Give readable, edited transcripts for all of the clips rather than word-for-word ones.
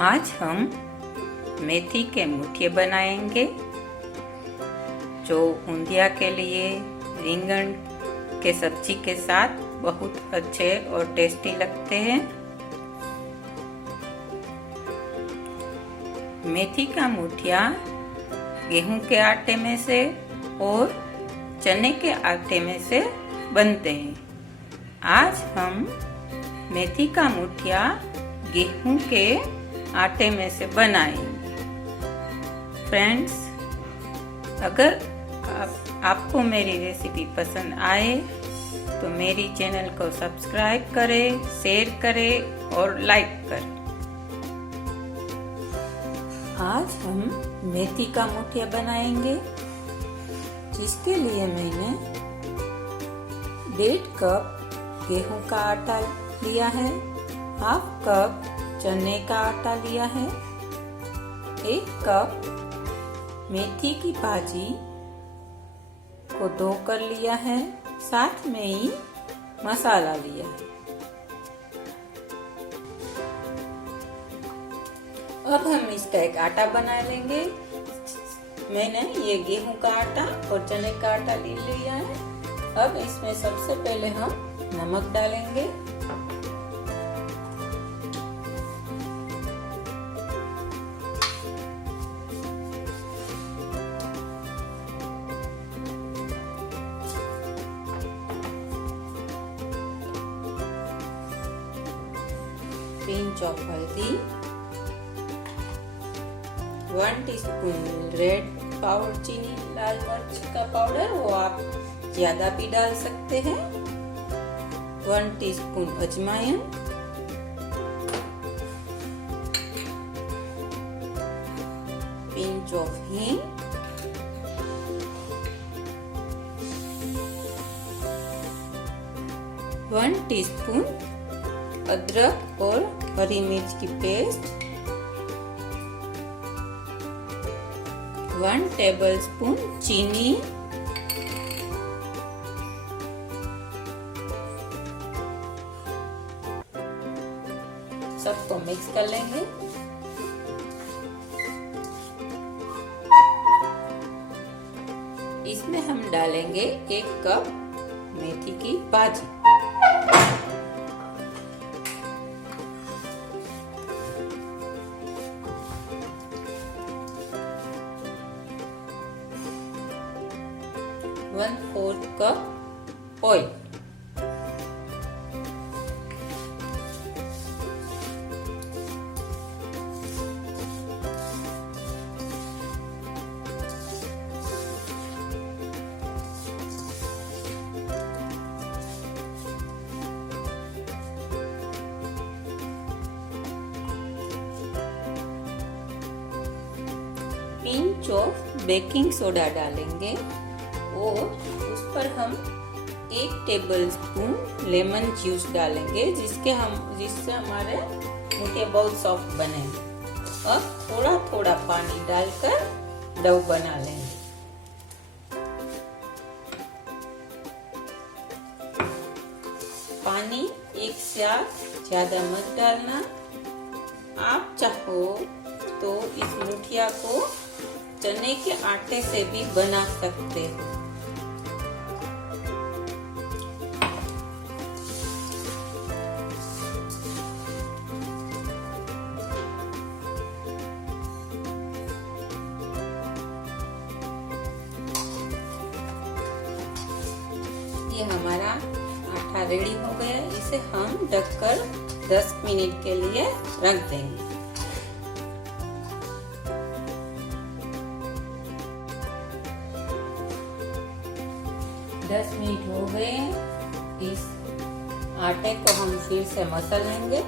आज हम मेथी के मुठिए बनाएंगे जो ऊंधिया के लिए रिंगन के सब्जी के साथ बहुत अच्छे और टेस्टी लगते हैं। मेथी का मुठिया गेहूं के आटे में से और चने के आटे में से बनते हैं। आज हम मेथी का मुठिया गेहूं के आटे में से बनाएंगे। फ्रेंड्स, अगर आपको मेरी रेसिपी पसंद आए तो मेरी चैनल को सब्सक्राइब करें, शेयर करें और लाइक करें। आज हम मेथी का मुठिया बनाएंगे, जिसके लिए मैंने 1.5 कप गेहूं का आटा लिया है, 1/2 कप चने का आटा लिया है, 1 कप मेथी की भाजी को धो कर लिया है, साथ में ही मसाला लिया है। अब हम इसका एक आटा बना लेंगे। मैंने ये गेहूं का आटा और चने का आटा ले लिया है। अब इसमें सबसे पहले हम नमक डालेंगे, पिंच ऑफ हल्दी, 1 टीस्पून रेड पाउडर चीनी, लाल मिर्च का पाउडर, वो आप ज्यादा भी डाल सकते हैं, 1 टीस्पून अजवाइन, पिंच ऑफ हींग, वन टीस्पून अदरक और हरी मिर्च की पेस्ट, 1 टेबलस्पून चीनी, सबको मिक्स कर लेंगे। इसमें हम डालेंगे 1 कप मेथी की भाजी, one 1/4 cup oil, pinch of baking soda डालेंगे और उस पर हम 1 टेबलस्पून लेमन जूस डालेंगे, जिससे हमारे मुठिए बहुत सॉफ्ट बनेंगे। अब थोड़ा थोड़ा पानी डालकर डो बना लेंगे। पानी एक से ज्यादा मत डालना। आप चाहो तो इस मुठिया को चने के आटे से भी बना सकते हो। ये हमारा आटा रेडी हो गया। इसे हम ढककर 10 मिनट के लिए रख देंगे। 10 मिनट हो गए। इस आटे को हम फिर से मसल लेंगे।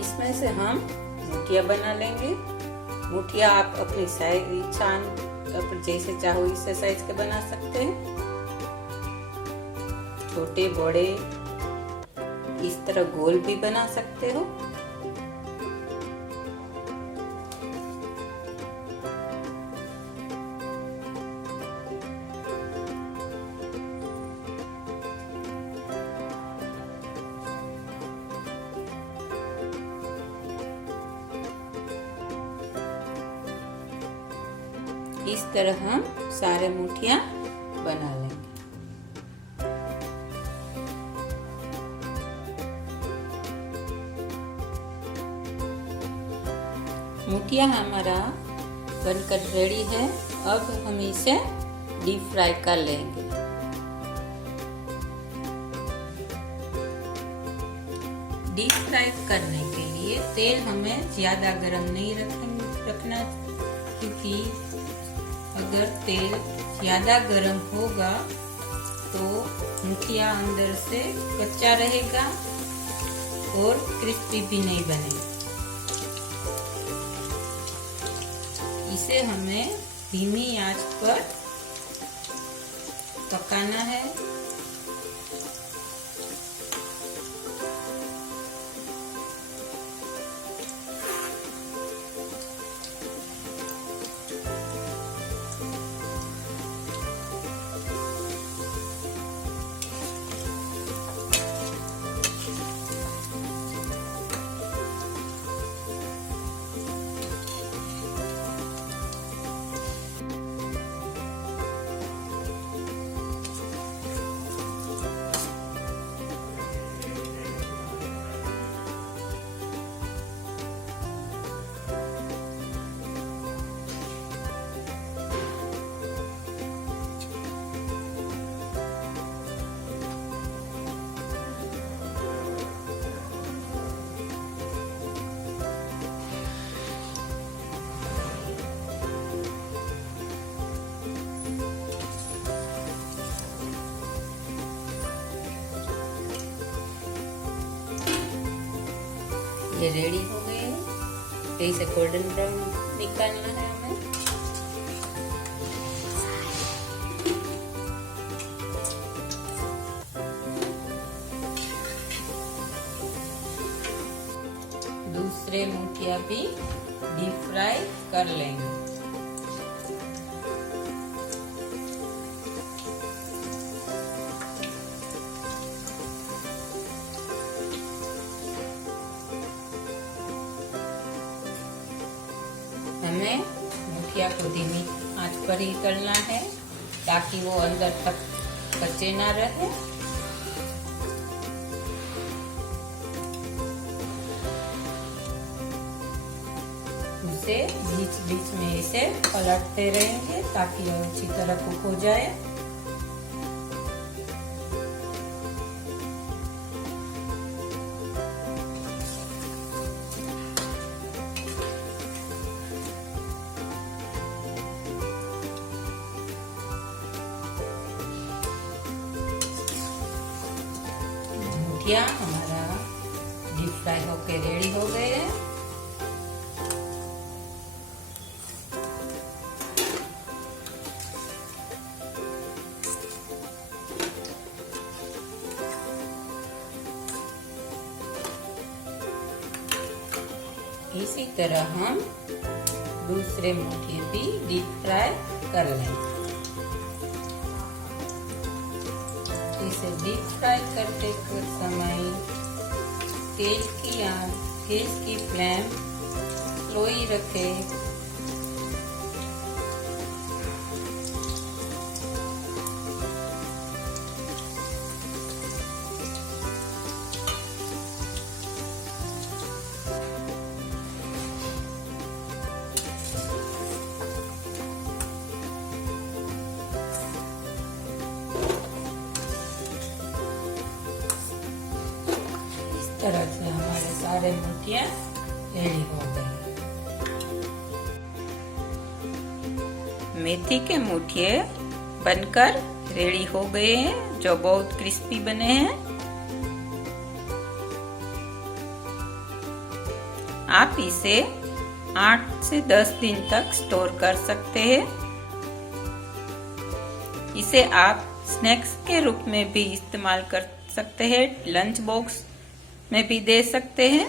इसमें से हम मुठिया बना लेंगे। मुठिया आप अपनी इच्छा जैसे चाहो इस साइज के बना सकते हैं, छोटे बड़े इस तरह गोल भी बना सकते हो। इस तरह हम सारे मुठिया बना लेंगे। मुठिया हमारा बनकर रेडी है। अब हम इसे डीप फ्राई कर लेंगे। डीप फ्राई करने के लिए तेल हमें ज़्यादा गर्म नहीं रखना, क्योंकि अगर तेल ज़्यादा गर्म होगा तो मुठिया अंदर से कच्चा रहेगा और क्रिस्पी भी नहीं बनेगा। इसे हमें धीमी आंच पर पकाना है। ये रेडी हो गए हैं। तो इसे गोल्डन ब्राउन निकालना है हमें। दूसरे मुठिया भी डीप फ्राई कर लेंगे। हमें मुठिया को धीमी आंच पर ही तलना है ताकि वो अंदर तक कच्चे ना रहे। उसे बीच बीच में इसे पलटते रहेंगे ताकि वो अच्छी तरह कुक हो जाए। मुठिया हमारा डीप फ्राई होके रेडी हो गए हैं। इसी तरह हम दूसरे मुठिए भी डीप फ्राई कर लेंगे। इसे डीप फ्राई करते समय गैस की फ्लेम स्लो ही रखें। तरह से हमारे सारे मुठिया रेडी हो गए। मेथी के मुठिए बनकर रेडी हो गए हैं, जो बहुत क्रिस्पी बने हैं। आप इसे 8 से 10 दिन तक स्टोर कर सकते हैं। इसे आप स्नैक्स के रूप में भी इस्तेमाल कर सकते हैं, लंच बॉक्स में भी दे सकते हैं।